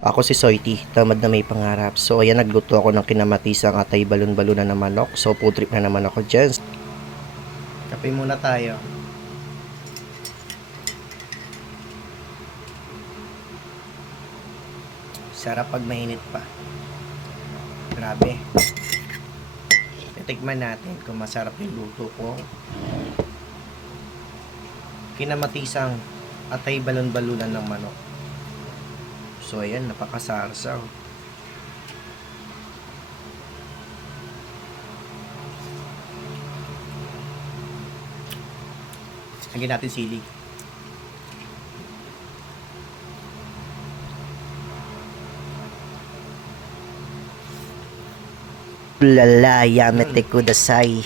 Ako si Soiti, tamad na may pangarap. So ayan, nagluto ako ng kinamatisang atay balon-balunan na manok. So food trip na naman ako dyan. Kape muna tayo. Sarap pag mainit pa. Grabe. Titikman natin kung masarap yung luto ko. Kinamatisang atay balon-balunan ng manok. So ayan, napakasarsaw. Lagyan natin sili. Lala, yamete kudasai.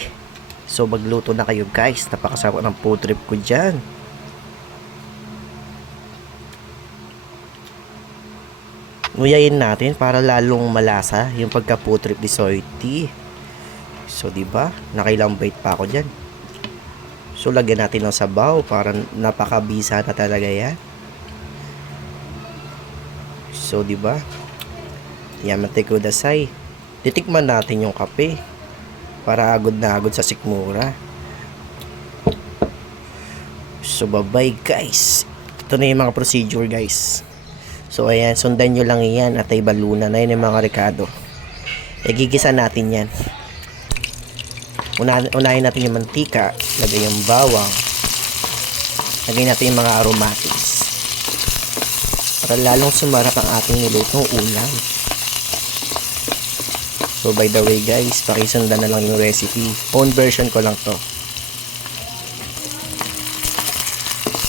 So magluto na kayo guys. Napakasarap ng food trip ko dyan. Nguyayin natin para lalong malasa yung pagka food trip ni Soiti. So di ba? Nakailang bite pa ako diyan. So lagyan natin ng sabaw para napakabisa na talaga yan. So di ba? Yamate kudasai. Titikman natin yung kape para agad na agad sa sikmura. So bye-bye guys. Ito na yung mga procedure guys. So ayan, sundan nyo lang yan at ay balunan na yun yung mga rekado. Gigisa natin yan. Unahin natin yung mantika, lagay yung bawang, lagay natin yung mga aromatics para lalong sumarap ang ating nilutong ulam. So by the way guys, pakisundan na lang yung recipe. Own version ko lang to.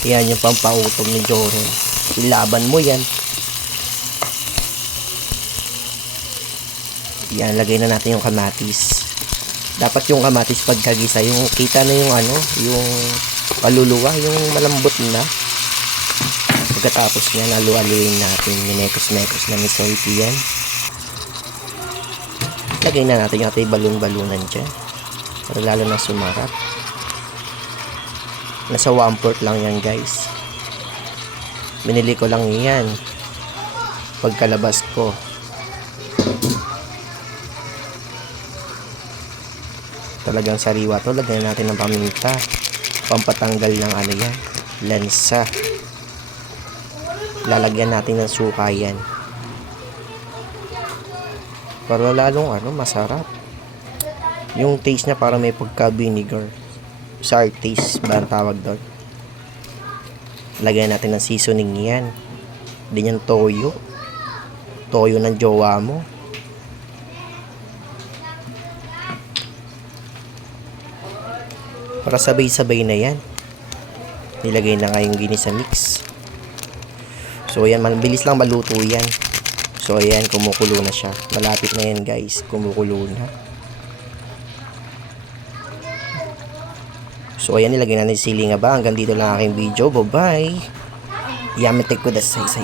Yan yung pampautom ni Joren. Ilaban mo yan. Yan, lagay na natin yung kamatis. Dapat yung kamatis pagkagisa, yung kita na yung ano, yung kaluluwa, yung malambot na. Pagkatapos niya, nalualuin natin, minekos-mekos na ni Soiti yan. Lagay na natin yung atay balon-balunan dyan para lalo na sumarap. Nasa 1/4 lang yan guys. Binili ko lang yan pagkalabas ko. Talagang sariwa to. Lagyan natin ng paminta, pampatanggal ng ano yan, lansa. Lalagyan natin ng suka yan para lalong ano, masarap. Yung taste niya para may pagka vinegar, sour taste ba ang tawag doon. Lagyan natin ng seasoning yan. Din yung toyo ng jowa mo. Para sabay-sabay na yan. Nilagay na nga yung ginisa mix. So ayan, mabilis lang maluto yan. So ayan, kumukulo na siya. Malapit na yan guys, kumukulo na. So ayan, nilagay na ng sili nga ba. Hanggang dito lang aking video. Bye bye. Yamete kudasai.